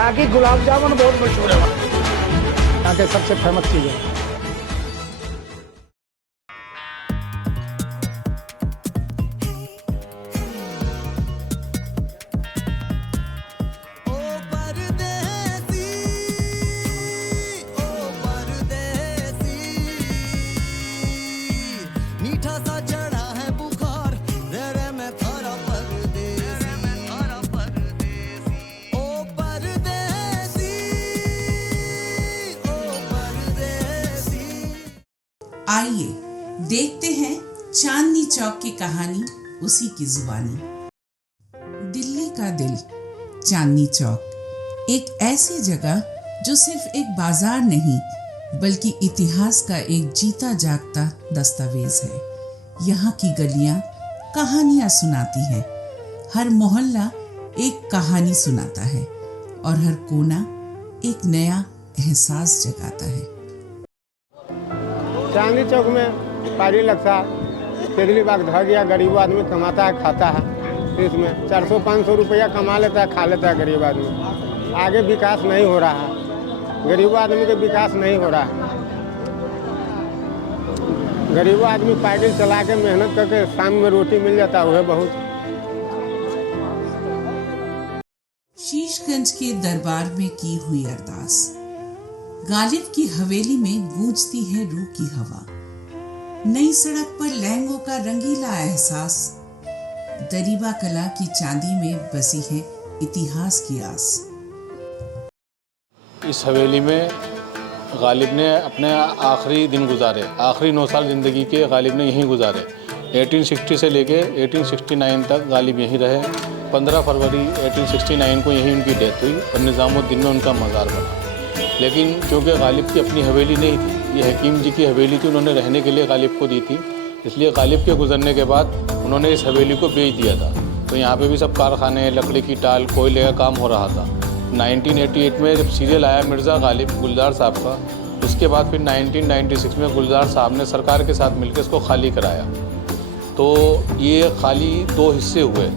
यहाँ की गुलाब जामुन बहुत मशहूर है, यहाँ के सबसे फेमस चीज़ है। मीठा सा चढ़ा है बुखार, रे मैं थारा परदेसी, ओ परदेसी, ओ परदेसी। आइए देखते हैं चांदनी चौक की कहानी उसी की जुबानी। दिल्ली का दिल चांदनी चौक एक ऐसी जगह जो सिर्फ एक बाजार नहीं बल्कि इतिहास का एक जीता जागता दस्तावेज है। यहाँ की गलियाँ कहानियाँ सुनाती हैं, हर मोहल्ला एक कहानी सुनाता है और हर कोना एक नया एहसास जगाता है। चांदनी चौक में पारी लगता तेदली बाग ढह गया, गरीब आदमी कमाता है खाता है, तो इसमें 400-500 रुपया कमा लेता है, खा लेता है गरीब आदमी। आगे विकास नहीं हो रहा है, गरीब आदमी का विकास नहीं हो रहा है। गरीब आदमी पैदल चला के मेहनत करके शाम में रोटी मिल जाता है, वह बहुत। शीशगंज के दरबार में की हुई अरदास, गालिब की हवेली में गूंजती है रूह की हवा, नई सड़क पर लहंगों का रंगीला एहसास, दरीबा कला की चांदी में बसी है इतिहास की आस। इस हवेली में गालिब ने अपने आखिरी दिन गुजारे, आखिरी 9 साल ज़िंदगी के गालिब ने यहीं गुजारे। 1860 से लेके 1869 तक गालिब यहीं रहे। 15 फरवरी 1869 को यहीं उनकी डेथ हुई और निज़ामुद्दीन में उनका मज़ार बना। लेकिन क्योंकि गालिब की अपनी हवेली नहीं थी, ये हकीम जी की हवेली थी, उन्होंने रहने के लिए गालिब को दी थी, इसलिए गालिब के गुजरने के बाद उन्होंने इस हवेली को बेच दिया था। तो यहाँ पे भी सब कारखाने, लकड़ी की टाल, कोयले का काम हो रहा था। 1988 में जब सीरियल आया मिर्ज़ा गालिब गुलजार साहब का, उसके बाद फिर 1996 में गुलजार साहब ने सरकार के साथ मिलकर इसको खाली कराया। तो ये खाली 2 हिस्से हुए।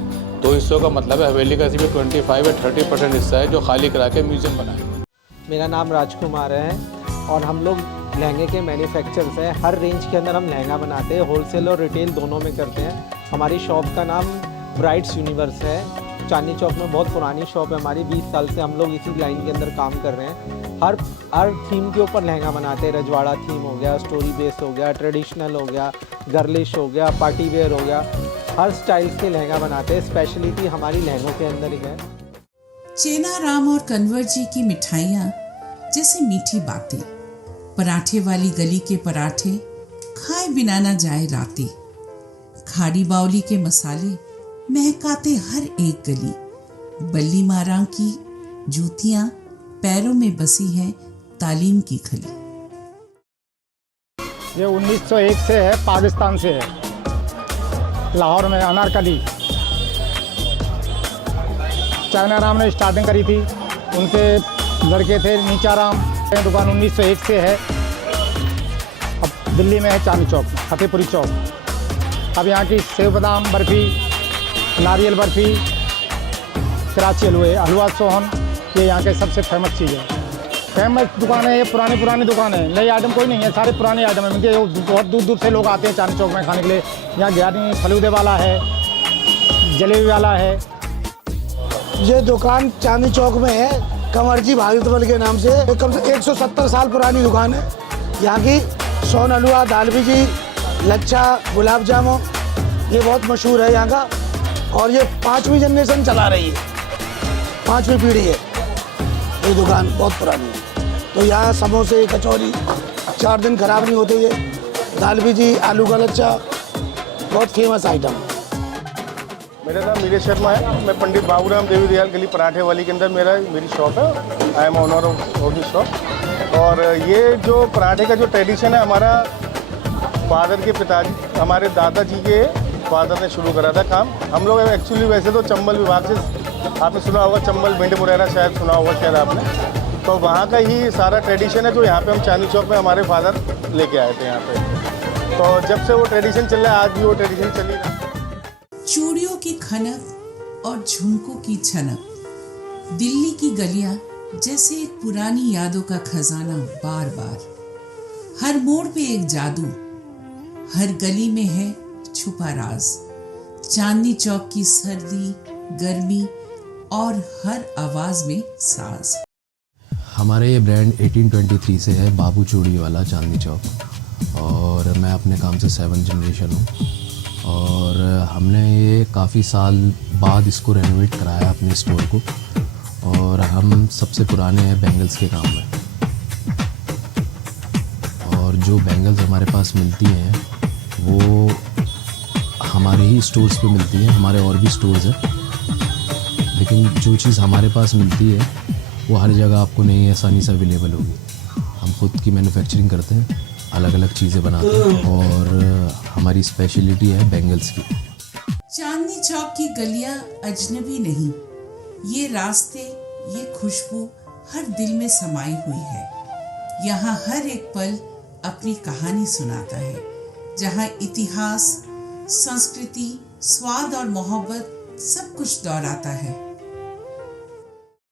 2 हिस्सों का मतलब है हवेली का सिर्फ 25 या 30% हिस्सा है जो खाली करा के म्यूजियम बनाया। मेरा नाम राजकुमार है और हम लोग लहंगे के मैन्युफैक्चरर्स हैं। हर रेंज के अंदर हम लहंगा बनाते हैं, होलसेल और रिटेल दोनों में करते हैं। हमारी शॉप का नाम ब्राइट्स यूनिवर्स है। चांदनी चौक में बहुत पुरानी शॉप है हमारी, 20 साल से हम लोग इसी लाइन के अंदर काम कर रहे हैं। हर थीम के ऊपर लहंगा बनाते हैं। रजवाड़ा थीम हो गया, स्टोरी बेस हो गया, ट्रेडिशनल हो गया, गर्लिश हो गया, पार्टी वेयर हो गया, हर स्टाइल्स के लहंगा बनाते हैं। स्पेशलिटी हमारी लहंगों के अंदर ही है। चेनाराम और कन्वर जी की मिठाइयाँ जैसे मीठी बातें, पराठे वाली गली के पराठे खाए बिना न जाए रातें, खाड़ी बावली के मसाले महकाते हर एक गली, बल्ली मारा की जूतियां पैरों में बसी है तालीम की खली। ये 1901 से है, पाकिस्तान से है, लाहौर में अनारकली। चेनाराम ने स्टार्टिंग करी थी, उनके लड़के थे नीचाराम। दुकान 1901 से है, अब दिल्ली में है चांदनी चौक, फतेहपुरी चौक। अब यहाँ की सेव बादाम बर्फ़ी, नारियल बर्फ़ी, कराची हलवा सोहन, ये यहाँ के सबसे फेमस चीज़ है। फेमस दुकान है, ये पुरानी दुकान है, नई आइटम कोई नहीं है, सारे पुराने आइटम है। इनके बहुत दूर से लोग आते हैं चांदनी चौक में खाने के लिए। यहाँ ज्ञानी फलूदे वाला है, जलेबी वाला है। ये दुकान चांदनी चौक में है, कंवरजी भागीरथी के नाम से। कम से 170 साल पुरानी दुकान है। यहाँ की सोन हलवा, दाल भीजी, लच्छा, गुलाब जामुन ये बहुत मशहूर है यहाँ का। और ये 5वीं जनरेशन चला रही है, 5वीं पीढ़ी है। ये दुकान बहुत पुरानी है। तो यहाँ समोसे, कचौरी 4 दिन खराब नहीं होते। ये दाल भीजी, आलू का लच्छा बहुत फेमस आइटम है। मेरा नाम नीरज शर्मा है। मैं पंडित बाबूराम देवी दयाल गली पराठे वाली के अंदर मेरी शॉप है। I am owner of the shop. और ये जो पराठे का जो ट्रेडिशन है, हमारा फादर के पिताजी, हमारे दादाजी के फादर ने शुरू करा था काम। हम लोग एक्चुअली वैसे तो चंबल विभाग से, आपने सुना होगा चंबल भिंड मुरैना, शायद सुना होगा शायद आपने। तो वहाँ का ही सारा ट्रेडिशन है जो यहाँ पे हम चांदनी चौक में हमारे फादर लेके आए थे यहाँ पे। तो जब से वो ट्रेडिशन चल रहा है, आज भी वो ट्रेडिशन चली रहा है। चूड़ियों की खनक और झुमकों की छनक, दिल्ली की गलियां जैसे एक पुरानी यादों का खजाना बार बार, हर मोड़ पे एक जादू, हर गली में है छुपा राज। चांदनी चौक की सर्दी, गर्मी और हर आवाज में साज। हमारे ये ब्रांड 1823 से है, बाबू चूड़ी वाला चांदनी चौक, और मैं अपने काम से 7th जनरेशन हूँ। और हमने ये काफ़ी साल बाद इसको रेनोवेट कराया अपने स्टोर को, और हम सबसे पुराने हैं बैंगल्स के काम में। और जो बैंगल्स हमारे पास मिलती हैं वो हमारे ही स्टोर्स पे मिलती हैं, हमारे और भी स्टोर्स हैं, लेकिन जो चीज़ हमारे पास मिलती है वो हर जगह आपको नहीं आसानी से अवेलेबल होगी। हम खुद की मैन्युफैक्चरिंग करते हैं, अलग अलग चीज़ें बनाते हैं, और हमारी स्पेशलिटी है बैंगल्स की। चांदनी चौक की गलियां अजनबी नहीं, ये रास्ते, ये खुशबू हर दिल में समाई हुई है। यहाँ हर एक पल अपनी कहानी सुनाता है, जहाँ इतिहास, संस्कृति, स्वाद और मोहब्बत सब कुछ दोहराता है।